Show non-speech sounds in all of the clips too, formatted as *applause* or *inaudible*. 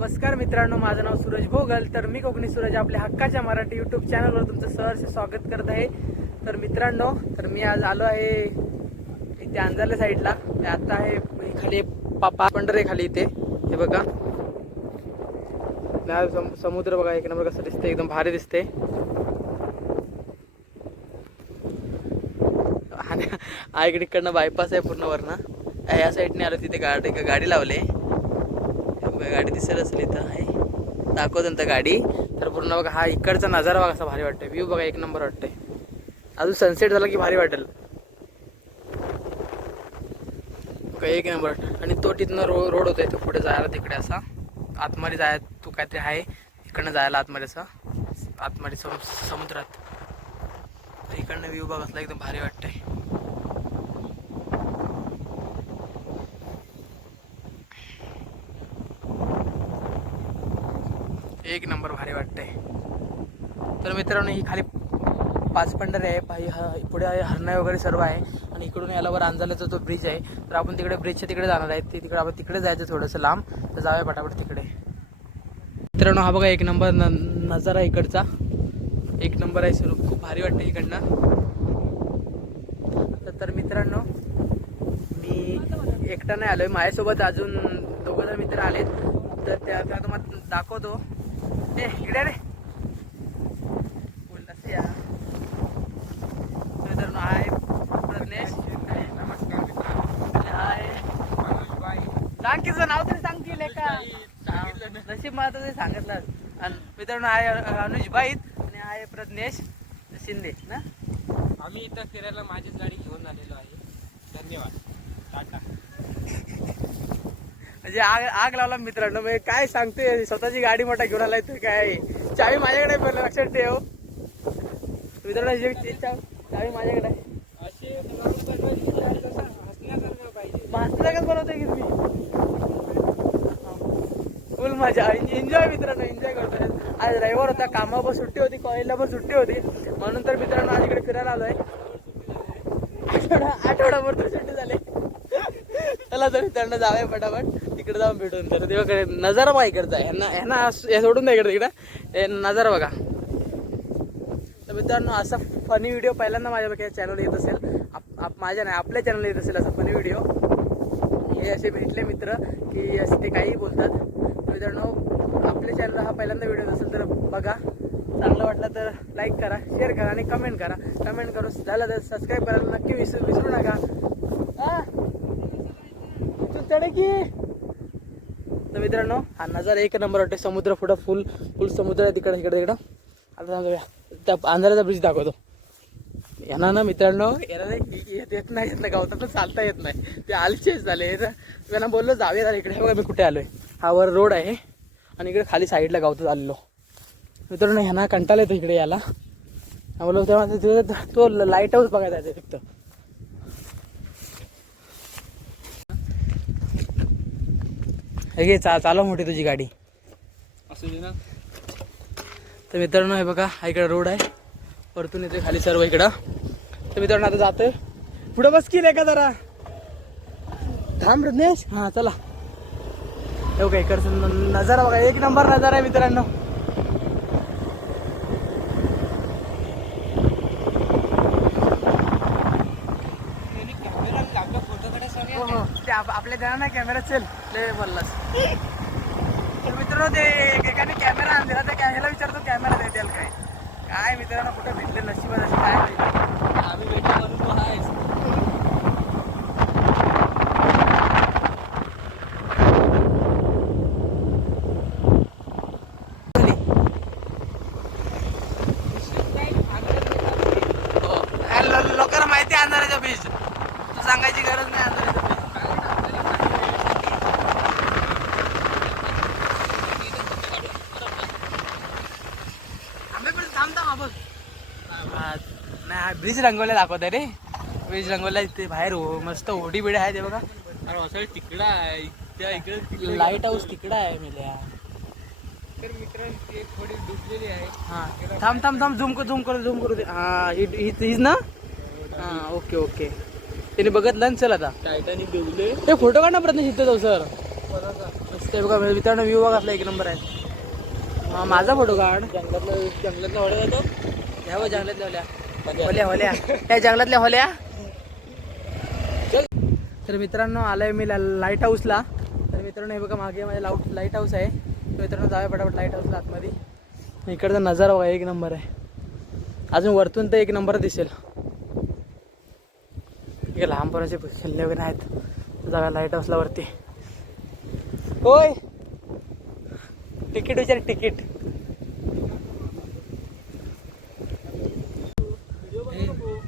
नमस्कार मित्रांनो माझं नाव सूरज भोगल. तर मी कोकणी सूरज आपल्या हक्काच्या मराठी युट्यूब चॅनलवर तुमचं सहर्ष स्वागत करत आहे. तर मित्रांनो तर मी आज आलो आहे इथे अंजारल्या साईडला ते आता आहे खाली पा पाच आहे खाली इथे. हे बघा. सम- समुद्र बघा एक नंबर कसं दिसते एकदम भारी दिसते आणि इकडे इकडनं बायपास आहे पूर्ण वरनं. या साईडने आलो तिथे गाडी गाडी लावले. बघा, गाडी दिसत असली तर आहे. दाखवतो नंतर गाडी. तर पूर्ण बघा हा इकडचा नजारा बघा असा भारी वाटतोय. व्ह्यू बघा एक नंबर वाटतोय. अजून सनसेट झाला की भारी वाटेल. बघा, एक नंबर आणि तो तिथनं रो रोड होतोय तो पुढे जायला तिकडे असा. आतमध्ये जाय तो काहीतरी आहे. इकडनं जायला आतमध्ये असा. आतमध्ये सम समुद्रात. तर इकडनं व्ह्यू बघा असला एकदम भारी वाटतंय. एक नंबर भारी वाटतंय. तर मित्रांनो ही खाली पाच पंढरे आहे. पायी ह- पुढे आहे हरणा वगैरे सर्व आहे. आणि इकडून याला अंजालाचा अंजाल्याचा जो ब्रिज आहे तर आपण तिकडे ब्रिजच्या तिकडे जाणार आहे. ते तिकडे आपण तिकडे जायचं थोडंसं लांब. तर जाऊया पटापट तिकडे. मित्रांनो हा बघा एक नंबर न नजारा इकडचा. एक नंबर आहे सुरू. खूप भारी वाटतं इकडनं. तर- तर मित्रांनो मी एकटा नाही आलो आहे माझ्यासोबत अजून दोघं जण मित्र आलेत. तर त्या तुम्हाला दाखवतो. ए इकडे रे बोललास या मित्रांनो हाय प्रज्ञेश हाय सांग की तुझं नाव तरी सांग की लेका नशीब मला तर ते सांगितलं आणि मित्रांनो आहे अनुज बाईत आणि आहे प्रज्ञेश शिंदे ना आम्ही इथं फिरायला माझीच गाडी घेऊन आलेलो आहे धन्यवाद टाटा म्हणजे आग आग लावला मित्रांनो. म्हणजे काय सांगते स्वतःची गाडी मोठा घेऊन आलाय तर काय? चावी माझ्याकडे पहिलं लक्षात ठेव. मित्रांनो चावी माझ्याकडे आहे. मास्तर बनवतोय की मी फुल मजा. एन्जॉय मित्रांनो एन्जॉय करतोय. आज रविवार होता कामावर सुट्टी होती कॉलेजला पण सुट्टी होती. म्हणून तर मित्रांनो आज इकडे फिरायला आलोय. आठवडा आठवडाभर तर सुट्टी झाली. चला तर मित्रांनो जाऊया पटापट तिकडे जाऊन भेटून. तर तेव्हा नजारा बघा इकडचा. ह्यांना ह्यांना हे सोडून द्या इकडे तिकडे. नजारा बघा. तर मित्रांनो असा फनी व्हिडिओ पहिल्यांदा माझ्या चॅनल येत असेल. आप- माझ्या नाही आपल्या चॅनल येत असेल असा फनी व्हिडिओ हे असे भेटले मित्र की असे ते काही बोलतात. तर मित्रांनो आपल्या चॅनलला हा पहिल्यांदा व्हिडिओ असेल तर बघा. चांगलं वाटलं तर लाईक करा शेअर करा आणि कमेंट करा. कमेंट करून झालं तर सबस्क्राईब करायला नक्की विसरू विसरू नका. हा? चढे की? तर मित्रांनो हा नजारा एक नंबर वाटतो समुद्र पुढं फुल फुल समुद्र आहे तिकडे तिकडं आता त्या अंधाराचा ब्रिज दाखवतो. यांना ना मित्रांनो? यांना नाही. येत येत नाही येत नाही. गावतात चालता येत नाही. ते आलचेच झाले. तर त्यांना बोललो जाऊया जरा इकडे. बघा मी कुठे आलोय. हा वर रोड आहे. आणि इकडे खाली साईडला गावतात आलेलो. मित्रांनो ह्यांना कंटाळा येतो इकडे याला बोललो तेव्हा तो लाइट हाऊस बघायचा आहे फक्त हे चा चालव मोठी तुझी गाडी. असू दे ना? तर मित्रांनो हे बघा हा इकडे रोड आहे. परतून येतोय खाली सर्व इकडं. तर मित्रांनो आता जातोय. पुढे बस की का जरा. थांब रत्नेश. हा चला. हे बघा इकडचं नजारा बघा. एक नंबर नजारा आहे मित्रांनो कॅमेरा लागला फोटो काढायसाठी हो, हो. ते आप- आपल्या घरा ना कॅमेरा चल. ले बोललास. तर मित्रांनो ते एकाने कॅमेरा आणलेला त्या ह्याला विचारतो कॅमेरा देतील काय? काय मित्रांनो कुठं भेटले नशिबात अशी काय माहिती. आम्ही भेटलो म्हणून तू आहेस हो. अरे लो- लोकांना माहिती आहे अंधाराचा बीज तू सांगायची गरज नाही अंधाराचा बीज आंबे पण थांब थांब आपण हा, नाही हा ब्रिज रंगवल्या दाखवत आहे रे. ब्रिज रंगवल्या इथे बाहेर हो मस्त ओढी बिडी आहे ते बघा. तिकडा आहे त्या इकडे लाइट हाऊस तिकडं आहे मेल्या. तर मित्रांनो ती थोडी डुबलेली आहे. हा थांब थांब थांब झूम कर झूम करू झूम करू दे. हा हीच ना? हा ओके ओके. त्याने बघितलं ना चल आता. टायटानिक डुबले. ते फोटो काढ ना प्रज्ञा इथं जाऊ सर. आहे बघा मित्रांनो व्ह्यू बघा आपला एक नंबर आहे. माझा फोटो काढ. जंगलातलं जंगलातला होड्या जातो. ह्या बघ जंगलातल्या होल्या होल्या. त्या जंगलातल्या होल्या? तर मित्रांनो आलोय मी लाइट हाऊसला तर मित्रांनो हे बघा मागे माझ्या लाऊट लाइट हाऊस आहे. तर मित्रांनो जाऊया पटापट लाइट हाऊसला आतमध्ये. इकडचा नजारा बघा एक नंबर आहे. अजून वरतून तर एक नंबर दिसेल. इकडे लहानपणाचे खेळले वगैरे आहेत. जागा लाइट हाऊसला वरती. होय! तिकीट विचार तिकीट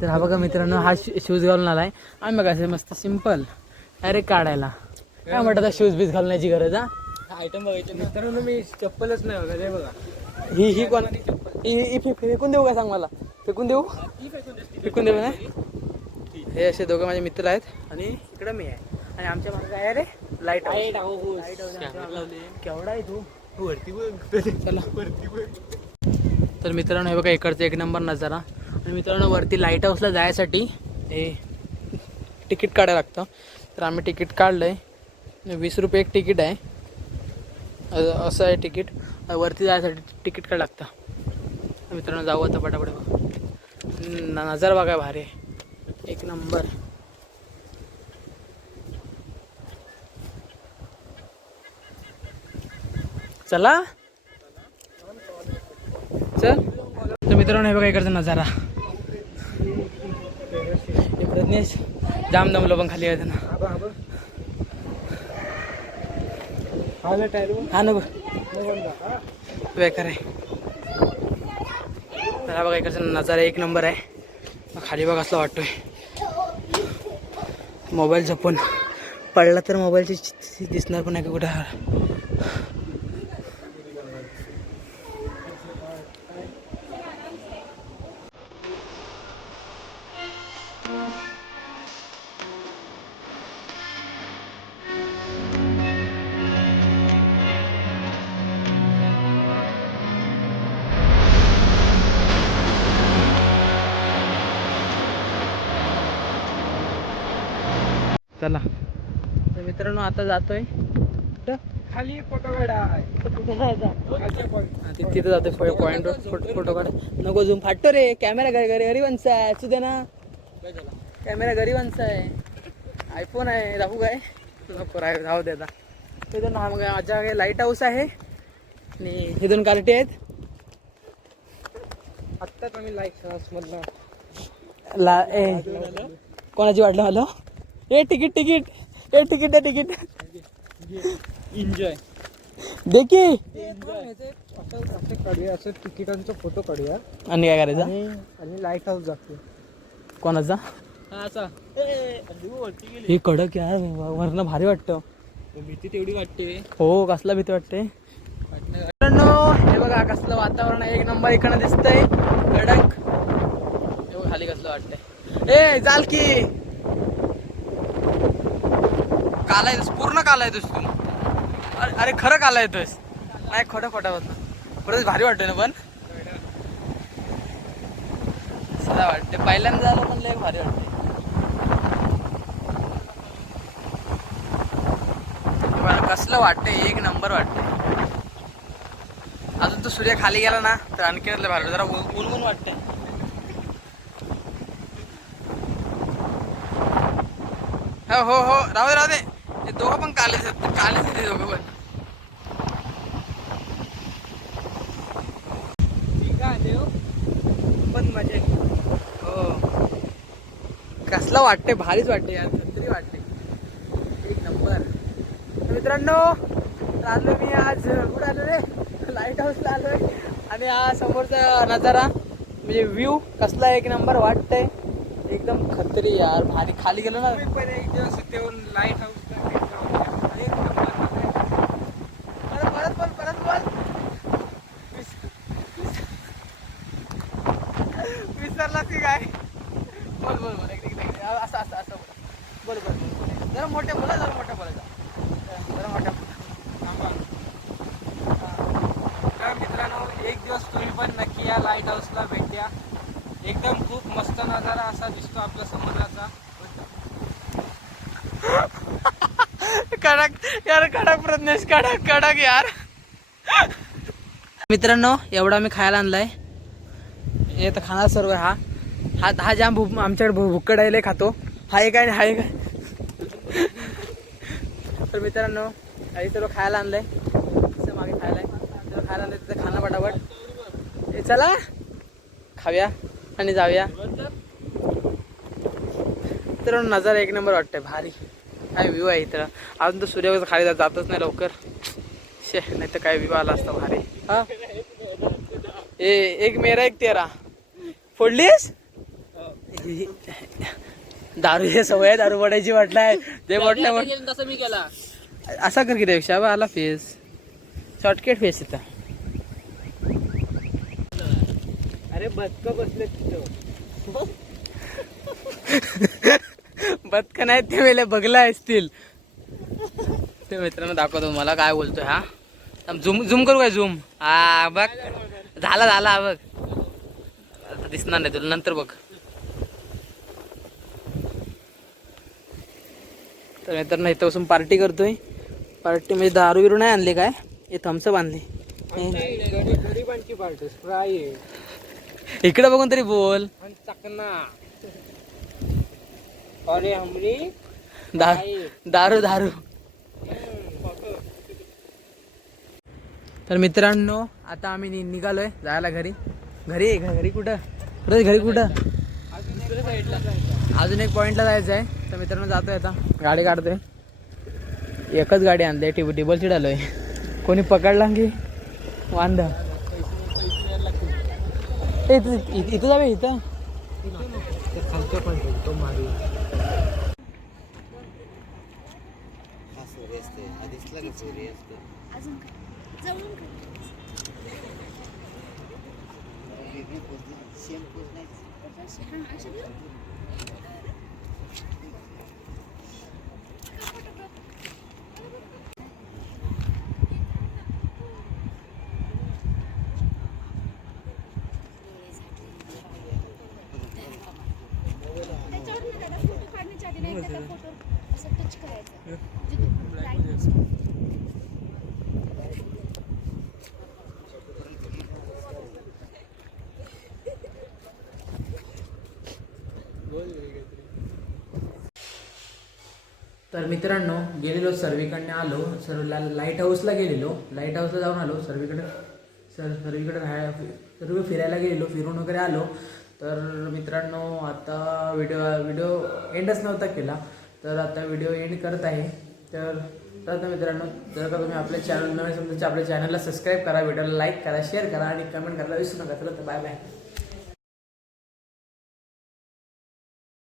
तर हा बघा मित्रांनो हा शूज घालून आलाय. आम्ही बघा असं मस्त सिंपल डायरेक्ट काढायला. काय म्हणतात शूज बीज घालण्याची गरज हा? आयटम बघायचे. मित्रांनो मी चप्पलच नाही बघा बघा. ही ही कोण? ही ही फेकून देऊ का सांग मला? फेकून देऊ? फेकून देऊ ना? हे असे दोघं माझे मित्र आहेत. आणि इकडं मी आहे. आणि आमच्या मागे काय आहे रे? लाइट केवढा आहे तू? वरती बघ. चला. तर मित्रांनो हे बघा इकडचा एक नंबर नजारा. आणि मित्रांनो वरती लाइट हाऊसला जायसाठी हे तिकीट काढायला लागतं. तर आम्ही तिकीट काढलं आहे वीस रुपये एक तिकीट आहे. असं आहे तिकीट. वरती जायसाठी तिकीट काढायला लागतं. मित्रांनो जाऊ आता पटापट नजर नजारा बघा भारी. एक नंबर. चला. चल. तर मित्रांनो हे बघा इकडचा नजारा. प्रज्ञेश जाम दमलो पण खाली येतं ना हा ना बेकार आहे. हा बघा इकडचा नजारा एक नंबर आहे. खाली बघ असला वाटतोय. मोबाईल जपून. पडला तर मोबाईलची दिसणार पण नाही का कुठं? चला. तर मित्रांनो आता जातोय? खाली फोटो हा, *laughs* तिथं जातोय पॉईंट फोटो फोटो काढ. नको झूम फाटतो रे. कॅमेरा घरी घरी गरीबांचा आहे. असू दे ना. कॅमेरा गरीबांचा आहे. आयफोन आहे. दाखवू काय? नको राह राहू दे आता. तिथून हा मग माझ्या लाइट हाऊस आहे. आणि इथून कार्टी आहेत. आत्ताच आम्ही लाईक मधला ला ए कोणाची वाटलं मला ए तिकीट तिकीट ए तिकीट आहे तिकीट एन्जॉय देखी. असं काढूया असं तिकिटांचा फोटो काढूया आणि काय करायचं आणि लाइट हाऊस जातो कोणाचा असा हे कडक यार वरनं भारी वाटतं. भीती तेवढी वाटते. हो कसला भीती वाटते? हे बघा कसलं वातावरण आहे. एक नंबर इकडं दिसतंय. कडक. हे बघ खाली कसलं वाटतंय? ए चाल की. काला येतोस पूर्ण काला येतोस तू. अरे अरे खरं काला येतोस. नाही खोटं खोटं होतं खरंच भारी वाटतोय ना पण? सदा वाटते पहिल्यांदा झालं पण लय भारी वाटते कसलं वाटतंय? एक नंबर वाटतंय. अजून तो सूर्य खाली गेला ना तर आणखी भारी जरा ऊन ऊन ऊन वाटतंय. हो हो. राहू दे राहू दे. हे दोघं पण कालेच आहेत कालेच आहेत हे दोघं पण. पण मजा हो. कसला वाटते भारीच वाटते यार तरी वाटते. एक नंबर. तर मित्रांनो आलो मी आज कुठे आलो रे? लाइट हाऊसला आलोय. आणि हा समोरचा नजारा म्हणजे व्ह्यू कसला एक नंबर वाटतंय. एकदम खतरी यार. भारी खाली गेलो ना. पण दिवस लाइट हाऊस परत परत बोल परत बोल विसरला की काय बोल बोल बोल एक- एक- एक- असं असं असं बोल बोल बोल बोल जरा मोठ्या बोला जरा मोठ्या बोलायचा जरा मोठ्या तर मित्रांनो एक दिवस तुम्ही पण नक्की या लाइट हाऊसला भेट द्या एकदम खूप मस्त नजारा असा दिसतो आपल्या समुद्राचा कडक यार कडक प्रज्ञेश कडक कडक यार. मित्रांनो एवढा मी खायला आणलाय. हे तर खाणार सर्व हा. हा हा जाम भूक आमच्याकडे भू- भुक्कड आहे खातो. हा एक आहे हा एक आहे तर मित्रांनो काही सर्व खायला आणलंय. असं मागे खायला आहे. सर्व खायला आणलंय तिथं खाणं पटापट. चला. खाऊया. आणि जाऊया. तर नजारा एक नंबर वाटतंय भारी. काय व्ह्यू आहे इथं. अजून तर सूर्य खाली जात- जातच नाही लवकर. शे नाही तर काय व्ह्यू आला असता भारी. हा? ए एक मेरा एक तेरा. फोडलीस? दारू हे सवय आहे, दारू पडायची वाटलाय ते म्हटलं तसं मी केला. असा कर की पेक्षा आला फेस. शॉर्टकट फेस इथं. अरे बदक बसले तिथं. बदक नाही ते वेळे बघला असतील ते मित्रांनो दाखवतो मला काय बोलतोय हा? झूम झूम करू काय झूम हा बघ. झाला झाला बघ. आता दिसणार नाही तुला नंतर बघ. तर मित्रांनो इथं बसून पार्टी करतोय. पार्टी म्हणजे दारू बिरू नाही आणली काय? हे थम्सअप आणली. पार्टी इकडे बघून तरी बोल. अरे हमरी. दारू दारू. तर मित्रांनो आता आम्ही निघालोय जायला घरी. घरी घरी कुठं? खरंच घरी कुठं? अजून एक पॉईंटला जायचं आहे. तर मित्रांनो जातोय आता. गाडी काढतोय. एकच गाडी आणली टिब टिबल सीट आलोय. कोणी पकडला की? वांद. ए, इथं इथं- इथं जावे इथं खालच्या पण तो मारी अजून काय जवळून काय हां, अशा करू? त्याच्यावर नाही फोटो असं टच करायचं. तर मित्रांनो गेलेलो सर्वीकडनं आलो. सर्व लाइट हाऊसला गेलेलो. लाइट हाऊसला जाऊन आलो. सर्वीकडे सर सर्वीकडे राहायला सर्व फिरायला गेलेलो. फिरून वगैरे आलो. तर मित्रांनो आता व्हिडिओ व्हिडिओ एंडच नव्हता केला. तर आता व्हिडिओ एंड करत आहे. तर तर आता मित्रांनो जर का तुम्ही आपल्या चॅनल नवीन समजा आपल्या चॅनलला सबस्क्राईब करा व्हिडिओला लाईक करा शेअर करा आणि कमेंट करायला विसरू नका. चला तर बाय बाय